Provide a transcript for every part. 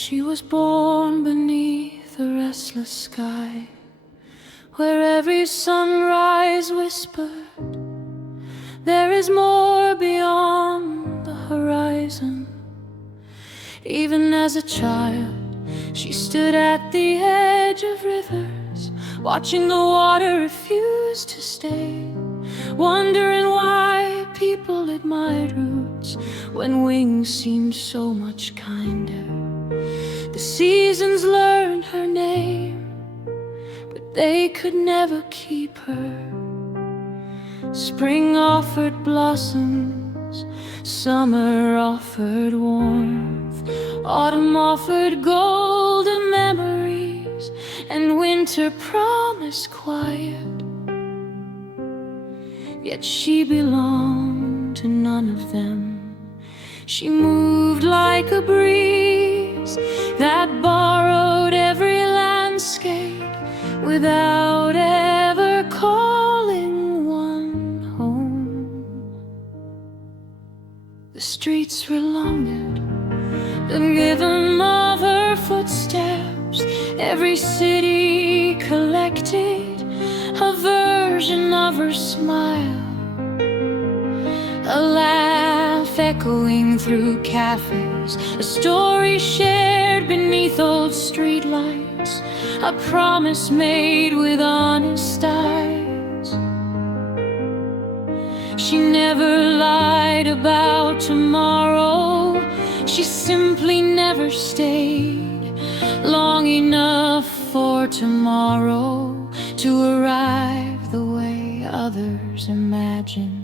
She was born beneath a restless sky, where every sunrise whispered, there is more beyond the horizon. Even as a child, she stood at the edge of rivers, watching the water refuse to stay, wondering why people admired roots when wings seemed so much kinder. The seasons learned her name, but they could never keep her. Spring offered blossoms, summer offered warmth, autumn offered golden memories, and winter promised quiet. Yet she belonged to none of them. She moved like a breeze that borrowed every landscape without ever calling one home. The streets were longer, the rhythm of her footsteps. Every city collected a version of her smile, a laugh echoing through cafes, a story shared beneath old streetlights, a promise made with honest eyes. She never lied about tomorrow, she simply never stayed long enough for tomorrow to arrive the way others imagine.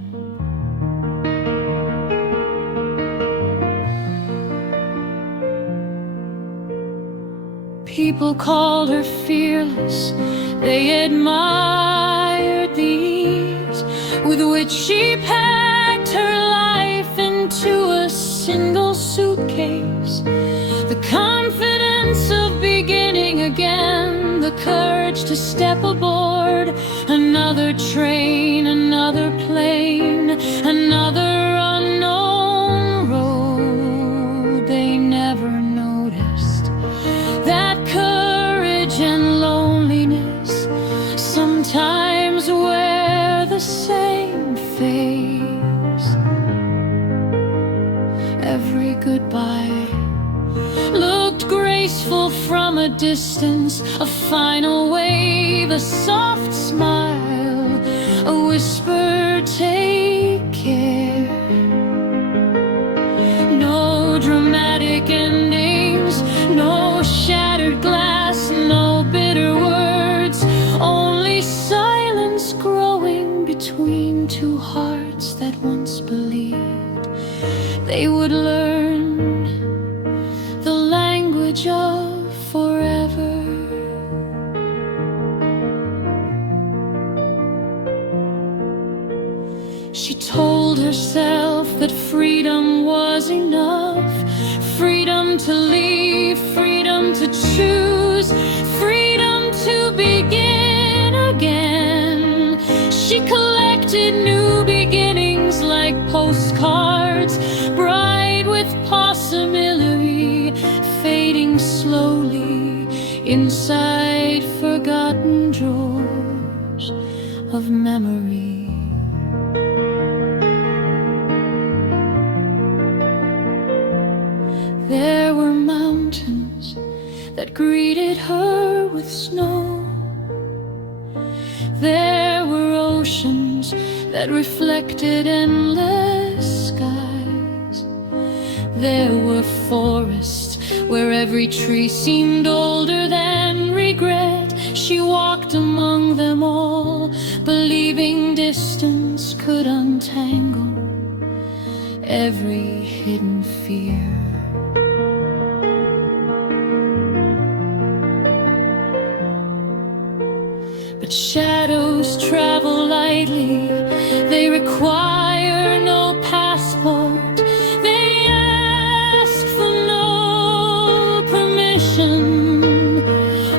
People called her fearless, they admired the ease with which she packed her life into a single suitcase. The confidence of beginning again, the courage to step aboard another train, another plane, another unknown road. They never noticed that courage and loneliness sometimes wear the same face. Every goodbye looked graceful from a distance, a final wave, a soft smile, a whisper, take care. No dramatic endings, no shattered glass, no bitter words, only silence growing between two hearts that once believed they would learn the language of forever. She told herself that freedom was enough, freedom to leave, freedom to choose, freedom to begin again. She collected new beginnings like postcards, bright with possibility, fading slowly inside forgotten drawers of memory. There were mountains that greeted her with snow. There were oceans that reflected endless skies. There were forests where every tree seemed older than regret. She walked among them all, believing distance could untangle every hidden fear. But shadows travel lightly, they require no passport, they ask for no permission.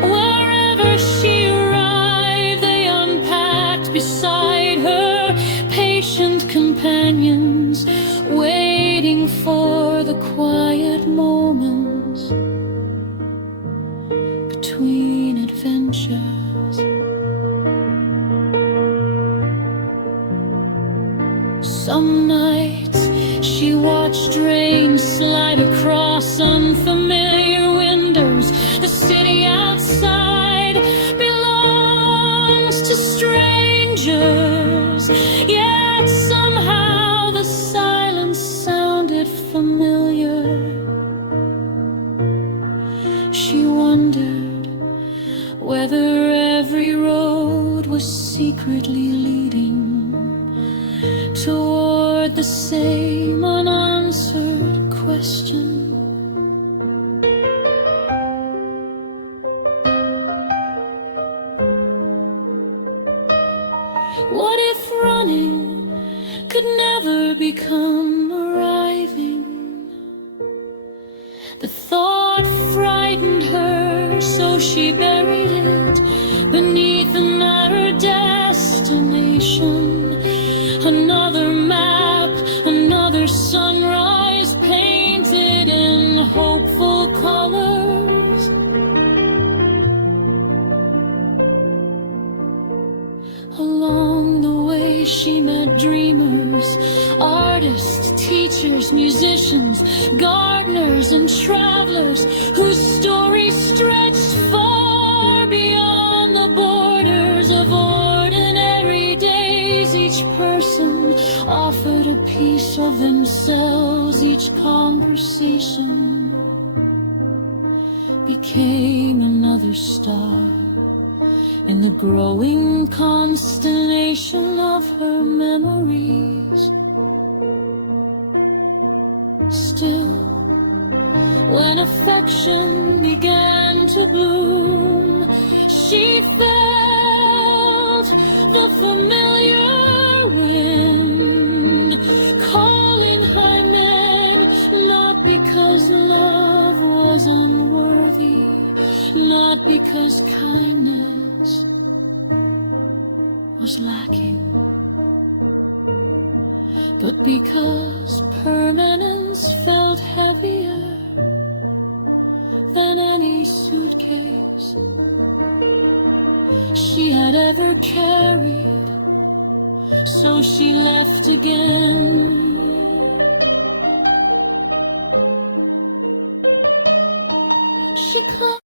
Wherever she arrived, they unpacked beside her, patient companions, waiting for the quiet moments between adventures. Some nights she watched rain slide across unfamiliar windows. The city outside belongs to strangers, yet somehow the silence sounded familiar. She wondered whether every road was secretly leading toward the same unanswered question. What if running could never become arriving? The thought frightened her, so she buried it beneath another destination. Another map, another sunrise painted in hopeful colors. Along the way she met dreamers, artists, teachers, musicians, gardeners and travelers whose stories stretched far beyond the borders of ordinary days. Each person offered a piece of themselves. Each conversation became another star in the growing constellation of her memories. Still, when affection began to bloom, she felt the familiar wind calling her name, not because love was unworthy, not because kindness was lacking, but because permanence felt heavier than any suitcase she had ever carried. So she left again